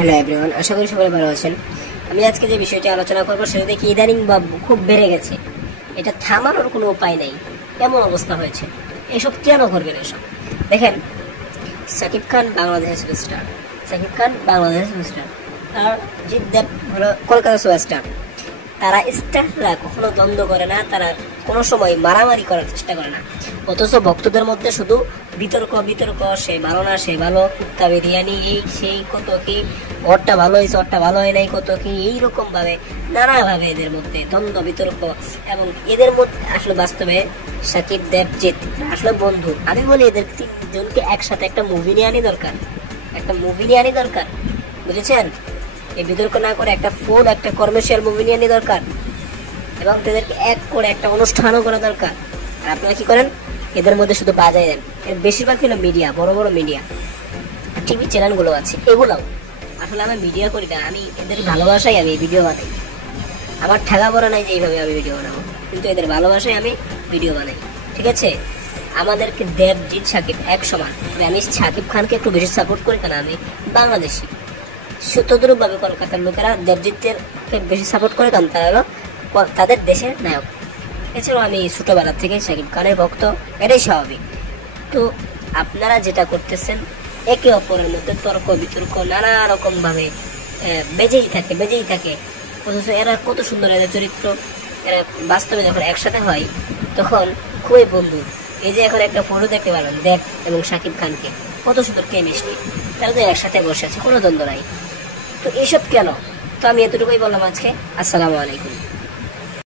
Hello everyone, আশা করি সকলে ভালো আছেন। আমি আজকে যে বিষয়টি আলোচনা করবো সেটা দেখি ইদানিং বা খুব বেড়ে গেছে, এটা থামানোর কোনো উপায় নেই, এমন অবস্থা হয়েছে। এসব কেন করবেন? এসব দেখেন, শাকিব খান বাংলাদেশের সুপারস্টার, শাকিব খান বাংলাদেশের সুপারস্টার, আর জিৎ দেব হলো কলকাতার সুপারস্টার। তারা স্টাররা কখনো দ্বন্দ্ব করে না, তারা কোনো সময় মারামারি করার চেষ্টা করে না। অথচ ভক্তদের মধ্যে শুধু বিতর্ক বিতর্ক, সে ভালো না সে ভালো, কুত্তা বিরিয়ানি, এই সেই কত কি, ওরটা ভালো হয়েছে ওরটা ভালো হয় নাই কত কি, এইরকম ভাবে নানাভাবে এদের মধ্যে দ্বন্দ্ব বিতর্ক। এবং এদের মধ্যে আসলে বাস্তবে শাকিব দেব জিৎ আসলে বন্ধু। আমি বলি এদের তিনজনকে একসাথে একটা মুভি নিয়ে আনি দরকার, একটা মুভি নিয়ে আনি দরকার, বুঝেছেন? এই বিতর্ক না করে একটা ফুল একটা কমার্শিয়াল মুভি নিয়ে আনি দরকার, এবং তাদেরকে এক করে একটা অনুষ্ঠানও করা দরকার। আর আপনারা কি করেন? এদের মধ্যে শুধু বাজায় দেন। এর বেশিরভাগ হলো মিডিয়া, বড় বড় মিডিয়া, টিভি চ্যানেলগুলো আছে, এগুলাও আসলে আমি মিডিয়া করি না, আমি এদের ভালোবাসাই আমি ভিডিও বানাই। আমার ঠেকা পড়া নাই যে এইভাবে আমি ভিডিও বানাবো, কিন্তু এদের ভালোবাসায় আমি ভিডিও বানাই, ঠিক আছে? আমাদেরকে দেবজিৎ শাকিব এক সমান। আমি শাকিব খানকে একটু বেশি সাপোর্ট করি, কেন আমি বাংলাদেশি। তদ্রূপভাবে কলকাতার লোকেরা দেবজিৎকে বেশি সাপোর্ট করে, কারণ তারা হলো তাদের দেশের নায়ক। এছাড়াও আমি ছোটবেলা থেকে শাকিব খানের ভক্ত, এটাই স্বাভাবিক। তো আপনারা যেটা করতেছেন, একে অপরের মধ্যে তর্ক বিতর্ক নানা রকম ভাবে বেজেই থাকে। অথচ এরা কত সুন্দর, এদের চরিত্র, এরা বাস্তবে যখন একসাথে হয় তখন খুবই বন্ধু। এই যে এখন একটা ফটো দেখতে পেলাম, দেব এবং শাকিব খানকে, কত সুন্দর কেমিস্ট্রি, তারা তো একসাথে বসে আছে, কোনো দ্বন্দ্ব নাই। তো এইসব কেন? তো আমি এতটুকুই বললাম আজকে। আসসালামু আলাইকুম।